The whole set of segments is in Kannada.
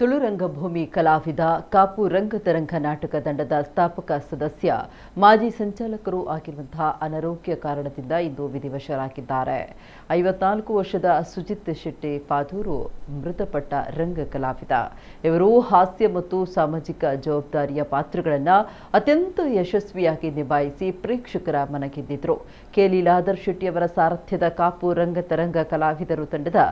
ತುಳು ರಂಗಭೂಮಿ ಕಲಾವಿದ ಕಾಪು ರಂಗತರಂಗ ನಾಟಕ ತಂಡದ ಸ್ಥಾಪಕ ಸದಸ್ಯ ಮಾಜಿ ಸಂಚಾಲಕರು ಆಗಿರುವಂತಹ ಅನಾರೋಗ್ಯ ಕಾರಣದಿಂದ ಇಂದು ವಿಧಿವಶರಾಗಿದ್ದಾರೆ. 54 ವರ್ಷದ ಸುಜಿತ್ ಶೆಟ್ಟಿ ಪಾದೂರು ಮೃತಪಟ್ಟ ರಂಗ ಕಲಾವಿದ. ಇವರು ಹಾಸ್ಯ ಮತ್ತು ಸಾಮಾಜಿಕ ಜವಾಬ್ದಾರಿಯ ಪಾತ್ರಗಳನ್ನು ಅತ್ಯಂತ ಯಶಸ್ವಿಯಾಗಿ ನಿಭಾಯಿಸಿ ಪ್ರೇಕ್ಷಕರ ಮನಗೆದ್ದಿದ್ರು. ಕೆ ಲೀಲಾಧರ್ ಶೆಟ್ಟಿಯವರ ಸಾರಥ್ಯದ ಕಾಪು ರಂಗತರಂಗ ಕಲಾವಿದರು ತಂಡದ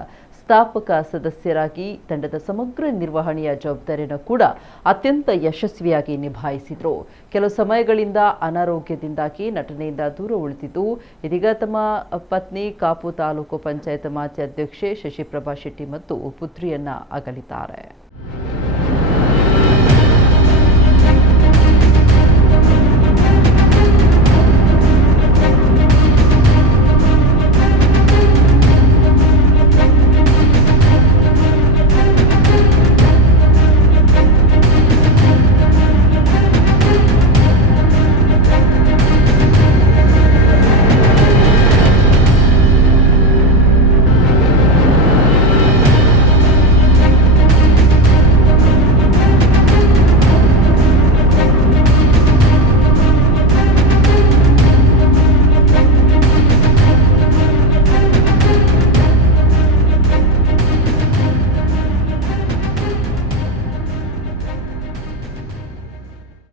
ಸ್ಥಾಪಕ ಸದಸ್ಯರಾಗಿ ತಂಡದ ಸಮಗ್ರ ನಿರ್ವಹಣೆಯ ಜವಾಬ್ದಾರಿಯನ್ನು ಕೂಡ ಅತ್ಯಂತ ಯಶಸ್ವಿಯಾಗಿ ನಿಭಾಯಿಸಿದ್ರು. ಕೆಲವು ಸಮಯಗಳಿಂದ ಅನಾರೋಗ್ಯದಿಂದಾಗಿ ನಟನೆಯಿಂದ ದೂರ ಉಳಿದಿದ್ದು, ಇದೀಗ ತಮ್ಮ ಪತ್ನಿ ಕಾಪು ತಾಲೂಕು ಪಂಚಾಯತ್ ಮಾಜಿ ಅಧ್ಯಕ್ಷೆ ಶಶಿಪ್ರಭಾ ಶೆಟ್ಟಿ ಮತ್ತು ಪುತ್ರಿಯನ್ನ ಅಗಲಿದ್ದಾರೆ.